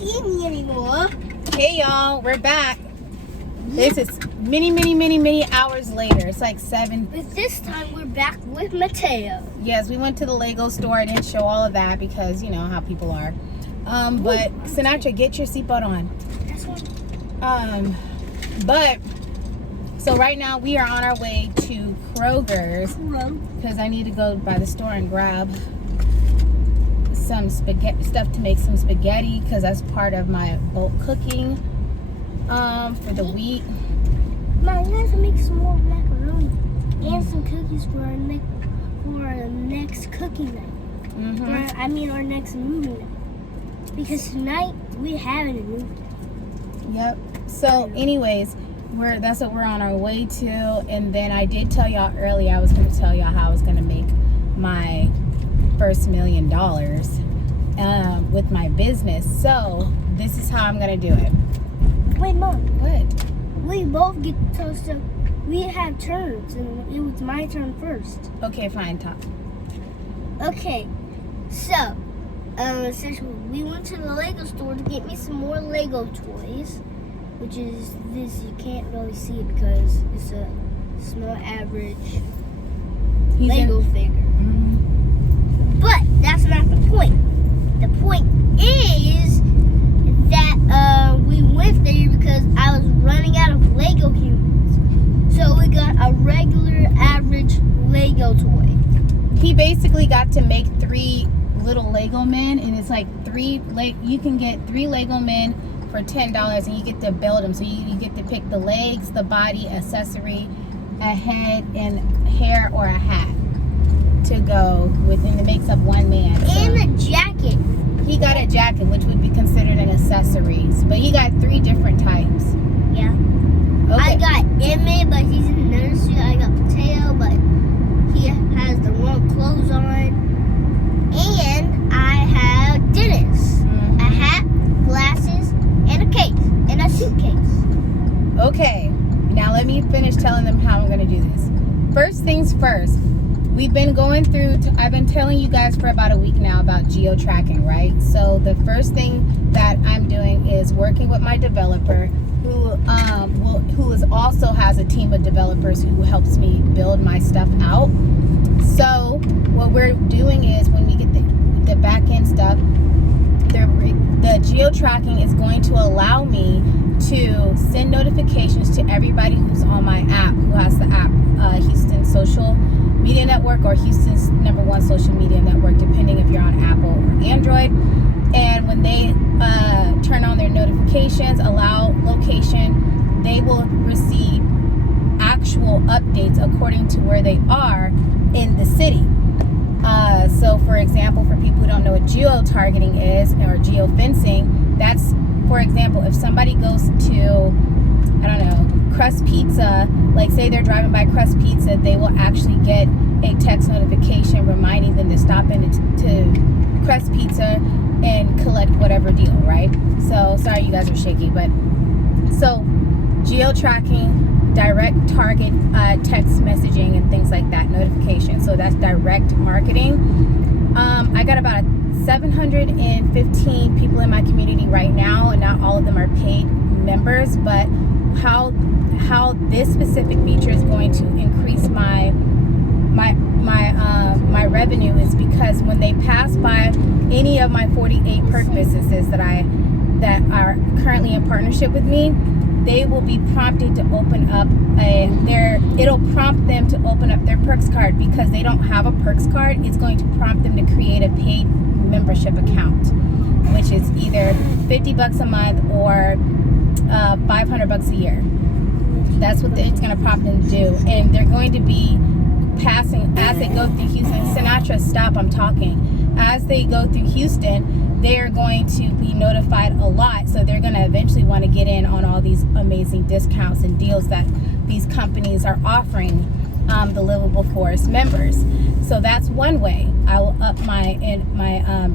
see me anymore. Hey y'all, we're back. This is many hours later. It's like 7. But this time we're back with Mateo. Yes, we went to the Lego store. I didn't show all of that because you know how people are. But Sinatra, get your seatbelt on. That's one. But so right now we are on our way to Kroger's because I need to go by the store and grab some spaghetti stuff to make some spaghetti because that's part of my bulk cooking for the week. Mom, you have to make some more macaroni and some cookies for our next cooking night. For our next movie night. Because tonight we haven't moved. Yep. So anyways, that's what we're on our way to. And then I did tell y'all earlier, I was going to tell y'all how I was going to make my first $1 million with my business. So this is how I'm going to do it. Wait, Mom. What? We both get toasted. We have turns, and it was my turn first. Okay, fine, Tom. Okay, so essentially, we went to the Lego store to get me some more Lego toys, which is this. You can't really see it because it's a small, average Lego figure. But that's not the point. The point is that we went there because I was running out of Lego humans. So we got a regular, average Lego toy. He basically got to make 3 little Lego men, and it's like you can get 3 Lego men for $10, and you get to build them. So you get to pick the legs, the body, accessory, a head, and hair or a hat to go with, and it makes up one man. And a jacket. He got a jacket, which would be considered an accessories, but he got 3 different types. Yeah. Okay. I got Emmett, but he's in the nursery. I got Mateo, but he has the wrong clothes on. And I have Dennis. A hat, glasses, and a case, and a suitcase. Okay, now let me finish telling them how I'm going to do this. First things first, we've been going through, I've been telling you guys for about a week now about geo-tracking, right? So the first thing that I'm doing is working with my developer who also has a team of developers who helps me build my stuff out. So what we're doing is when we get the back end stuff, the geo-tracking is going to allow me to send notifications to everybody who's on my app, who has the app, Houston Social Media Network or Houston's #1 social media network, depending if you're on Apple or Android. And when they turn on their notifications, allow location, they will receive actual updates according to where they are in the city. So for example, for people who don't know what geo-targeting is or geo-fencing, that's, for example, if somebody goes to, I don't know, Crust Pizza, like say they're driving by Crust Pizza, they will actually get a text notification reminding them to stop in to Crust Pizza and collect whatever deal, right? So sorry you guys are shaky, but so geo-tracking, direct target text messaging and things like that, notification. So that's direct marketing. I got about 715 people in my community right now, and not all of them are paid members, but how this specific feature is going to increase my revenue is because when they pass by any of my 48 perk businesses that are currently in partnership with me, they will be prompted to open up it'll prompt them to open up their perks card. Because they don't have a perks card, it's going to prompt them to create a paid membership account, which is either $50 a month or $500 a year. That's what it's going to prompt them to do. And they're going to be passing as they go through Houston. Sinatra, stop, I'm talking. As they go through Houston, they're going to be notified a lot. So they're going to eventually want to get in on all these amazing discounts and deals that these companies are offering the Livable Forest members. So that's one way I will up my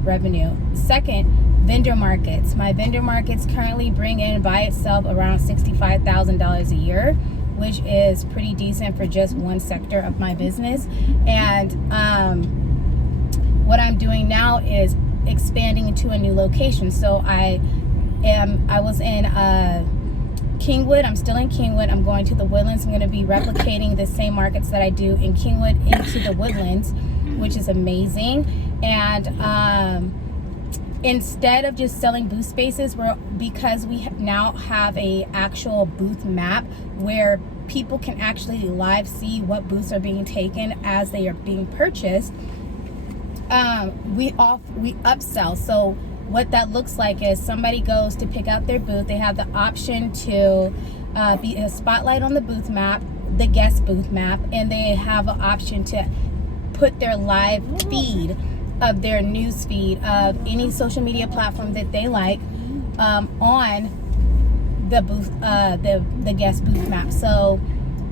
revenue. Second, vendor markets. My vendor markets currently bring in by itself around $65,000 a year, which is pretty decent for just one sector of my business. And what I'm doing now is expanding into a new location. So I I was in Kingwood. I'm still in Kingwood. I'm going to the Woodlands. I'm going to be replicating the same markets that I do in Kingwood into the Woodlands, which is amazing. And instead of just selling booth spaces, because we now have a actual booth map where people can actually live see what booths are being taken as they are being purchased, we upsell. So what that looks like is somebody goes to pick out their booth. They have the option to be a spotlight on the booth map, the guest booth map, and they have an option to put their live feed of their news feed of any social media platform that they like on the booth, the guest booth map. So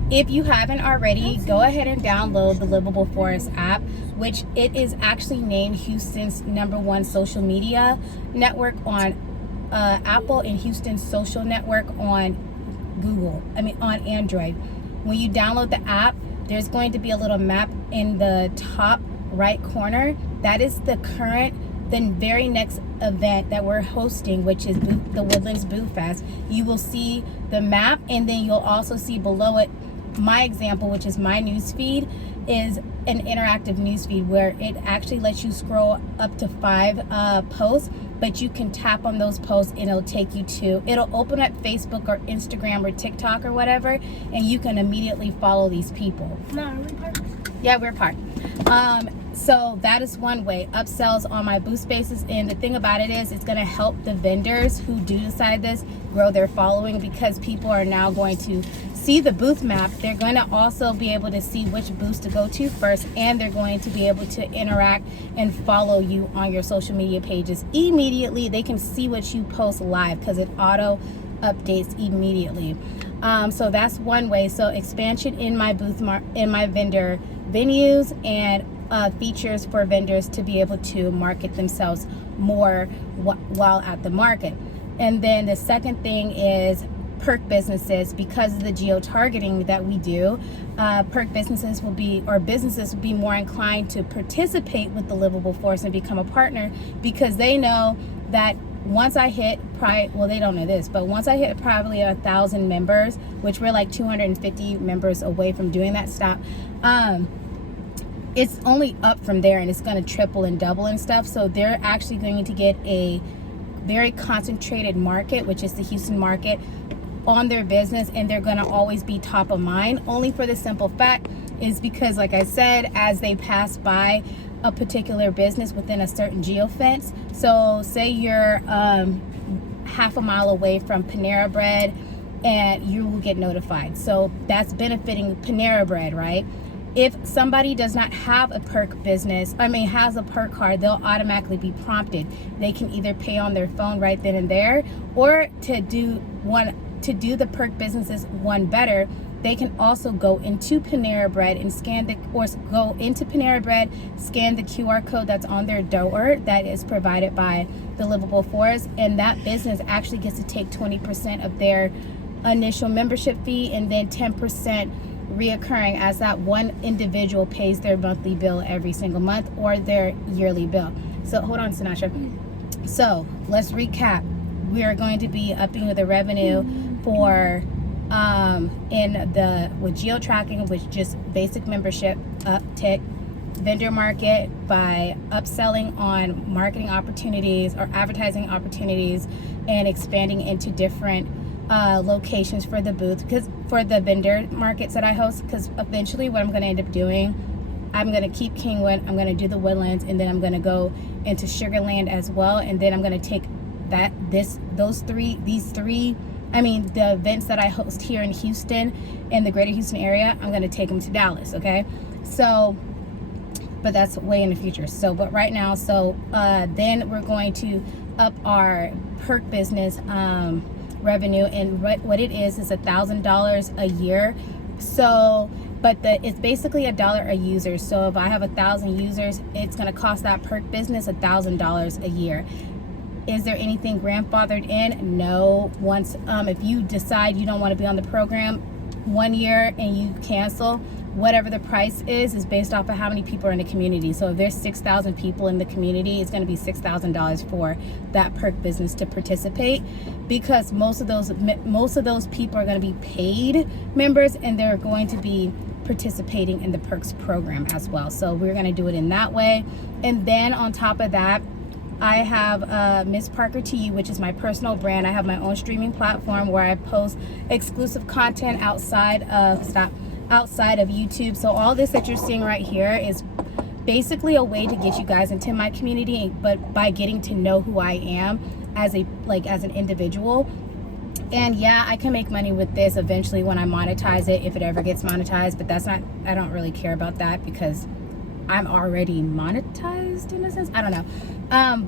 if you haven't already, go ahead and download the Livable Forest app, which it is actually named Houston's #1 social media network on Apple and Houston's social network on on Android. When you download the app, there's going to be a little map in the top right corner. That is the very next event that we're hosting, which is the Woodlands Booth Fest. You will see the map, and then you'll also see below it my example, which is my news feed, is an interactive news feed where it actually lets you scroll up to 5 posts, but you can tap on those posts and it'll open up Facebook or Instagram or TikTok or whatever, and you can immediately follow these people. Yeah, we're parked. So that is one way, upsells on my booth spaces. And the thing about it is, it's going to help the vendors who do decide this grow their following, because people are now going to see the booth map. They're going to also be able to see which booths to go to first, and they're going to be able to interact and follow you on your social media pages immediately. They can see what you post live because it auto updates immediately. So that's one way. So expansion in my in my vendor venues, and features for vendors to be able to market themselves more while at the market. And then the second thing is perk businesses. Because of the geo-targeting that we do, perk businesses will be more inclined to participate with the Livable Forest and become a partner, because they know that once I hit they don't know this, but once I hit probably 1,000 members, which we're like 250 members away from doing that stop, it's only up from there, and it's going to triple and double and stuff. So they're actually going to get a very concentrated market, which is the Houston market, on their business, and they're going to always be top of mind, only for the simple fact is because, like I said, as they pass by a particular business within a certain geo fence. So say you're half a mile away from Panera Bread, and you will get notified. So that's benefiting Panera Bread, right? If somebody does not have a perk business, has a perk card, they'll automatically be prompted. They can either pay on their phone right then and there, or to do the perk businesses one better, they can also go into Panera Bread and scan the QR code that's on their door that is provided by the Livable Forest, and that business actually gets to take 20% of their initial membership fee, and then 10% reoccurring as that one individual pays their monthly bill every single month, or their yearly bill. So hold on, Sinatra. So let's recap. We are going to be upping the revenue for with geo tracking, with just basic membership uptick, vendor market by upselling on marketing opportunities or advertising opportunities, and expanding into different locations for the booth, because for the vendor markets that I host, because eventually what I'm going to end up doing, I'm going to keep Kingwood, I'm going to do the Woodlands, and then I'm going to go into Sugarland as well, and then I'm going to take the events that I host here in Houston and the greater Houston area, I'm going to take them to Dallas. Okay, so but that's way in the future. So but right now, so then we're going to up our perk business revenue, and what it is $1,000 a year. So but it's basically $1 a user. So if I have 1,000 users, it's going to cost that perk business $1,000 a year. Is there anything grandfathered in? No. Once if you decide you don't want to be on the program 1 year and you cancel, whatever the price is based off of how many people are in the community. So if there's 6,000 people in the community, it's going to be $6,000 for that perk business to participate, because most of those people are going to be paid members, and they're going to be participating in the perks program as well. So we're going to do it in that way. And then on top of that, I have Miss Parker to You, which is my personal brand. I have my own streaming platform where I post exclusive content outside of YouTube. So all this that you're seeing right here is basically a way to get you guys into my community, but by getting to know who I am as an individual. And yeah, I can make money with this eventually when I monetize it, if it ever gets monetized, but I don't really care about that because I'm already monetized in a sense. I don't know.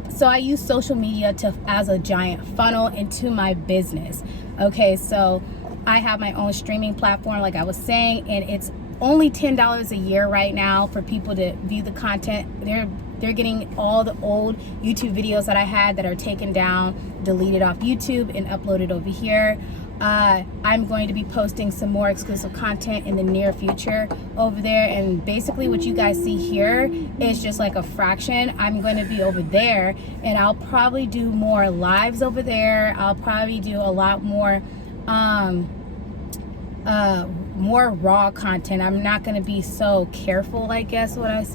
So I use social media as a giant funnel into my business. Okay, so I have my own streaming platform, like I was saying, and it's only $10 a year right now for people to view the content. They're getting all the old YouTube videos that I had that are taken down, deleted off YouTube, and uploaded over here. I'm going to be posting some more exclusive content in the near future over there, and basically what you guys see here is just like a fraction. I'm going to be over there, and I'll probably do more lives over there. I'll probably do a lot more more raw content. I'm not going to be so careful, I guess, what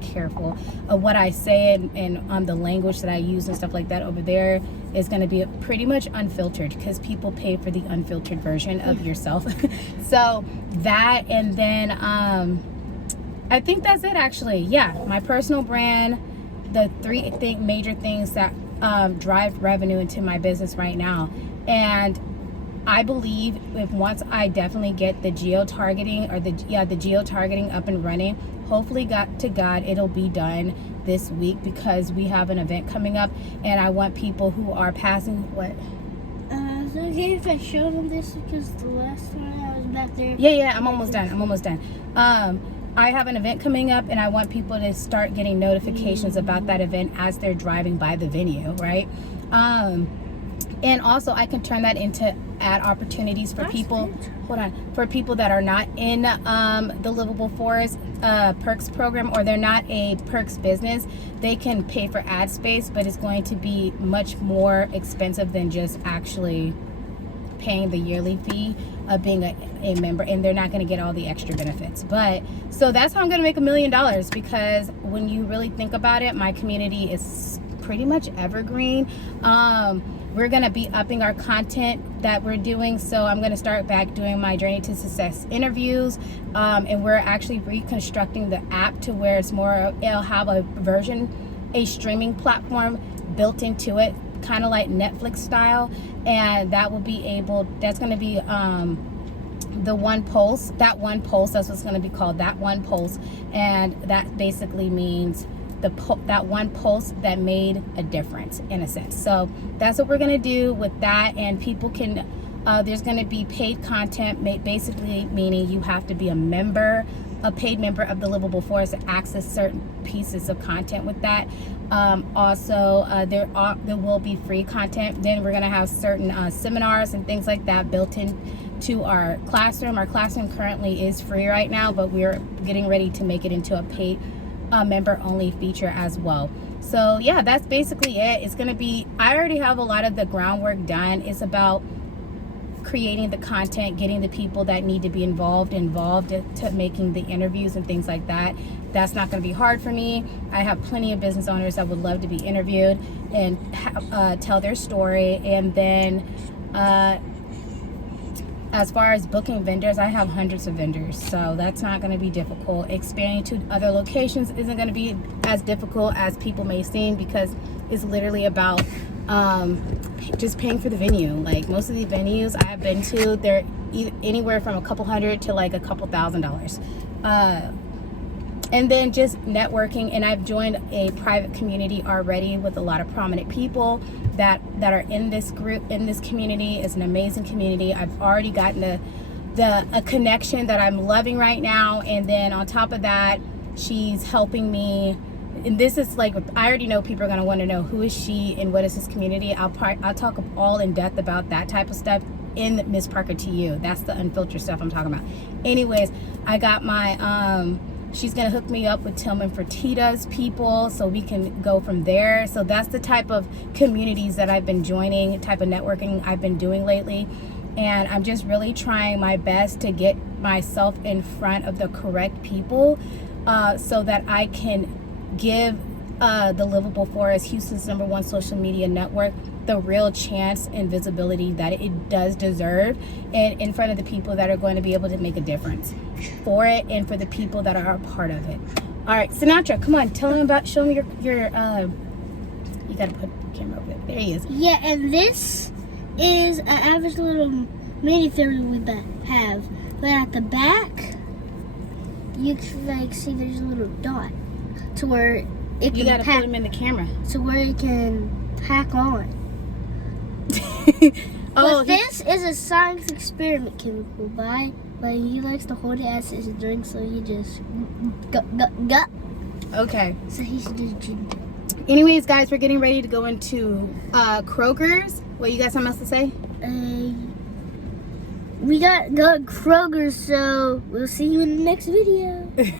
careful of what I say, and the language that I use and stuff like that. Over there is going to be pretty much unfiltered, because people pay for the unfiltered version of yourself. So that, and then I think that's it actually. Yeah, my personal brand, the three major things that drive revenue into my business right now. And I believe once I definitely get the geo-targeting, or the geo-targeting up and running, hopefully, God, it'll be done this week, because we have an event coming up, and I want people who are passing what? Is it okay if I show them this, because the last time I was back there? Yeah, I'm almost done. I have an event coming up, and I want people to start getting notifications about that event as they're driving by the venue, right? And also I can turn that into ad opportunities for people. For people that are not in the Livable Forest perks program, or they're not a perks business. They can pay for ad space, but it's going to be much more expensive than just actually paying the yearly fee of being a member, and they're not going to get all the extra benefits. But so that's how I'm going to make $1 million, because when you really think about it, my community is pretty much evergreen. We're going to be upping our content that we're doing. So I'm going to start back doing my Journey to Success interviews. And we're actually reconstructing the app to where it'll have a streaming platform built into it, kind of like Netflix style. And that's going to be the One Pulse. That One Pulse, that's what's going to be called, That One Pulse. And that basically means that one pulse that made a difference, in a sense. So that's what we're going to do with that. And people can there's going to be paid content, basically meaning you have to be a paid member of the Livable Forest to access certain pieces of content with that. Also, there will be free content. Then we're going to have certain seminars and things like that built in to our classroom. Our classroom currently is free right now, but we're getting ready to make it into a paid member only feature as well. So yeah, that's basically it. It's gonna be, I already have a lot of the groundwork done. It's about creating the content, getting the people that need to be involved to making the interviews and things like that. That's not going to be hard for me. I have plenty of business owners that would love to be interviewed and tell their story. And then as far as booking vendors, I have hundreds of vendors, so that's not going to be difficult. Expanding to other locations isn't going to be as difficult as people may seem, because it's literally about just paying for the venue. Like most of the venues I have been to, they're anywhere from a couple hundred to like a couple $1,000s. And then just networking, and I've joined a private community already with a lot of prominent people that are in this group, in this community. It's an amazing community. I've already gotten a connection that I'm loving right now, and then on top of that, she's helping me and this is like, I already know people are going to want to know who is she and what is this community. I'll talk all in depth about that type of stuff in Miss Parker to You. That's the unfiltered stuff I'm talking about. Anyways, I got my she's gonna hook me up with Tillman Fertitta's people so we can go from there. So that's the type of communities that I've been joining, type of networking I've been doing lately. And I'm just really trying my best to get myself in front of the correct people so that I can give the Livable Forest, Houston's #1 social media network, the real chance and visibility that it does deserve, and in front of the people that are going to be able to make a difference for it and for the people that are a part of it. All right, Sinatra, come on, tell them about, show me your you gotta put the camera over there. There he is. Yeah, and this is an average little minifigure we have. But at the back, you can like see there's a little dot to where it can You gotta put him in the camera. to where it can pack on. Oh, But this is a science experiment chemical, but he likes to hold it as his drink, so he just gut. okay. So he should just drink it. Anyways, guys, we're getting ready to go into Kroger's. What, you got something else to say? We got Kroger, so we'll see you in the next video.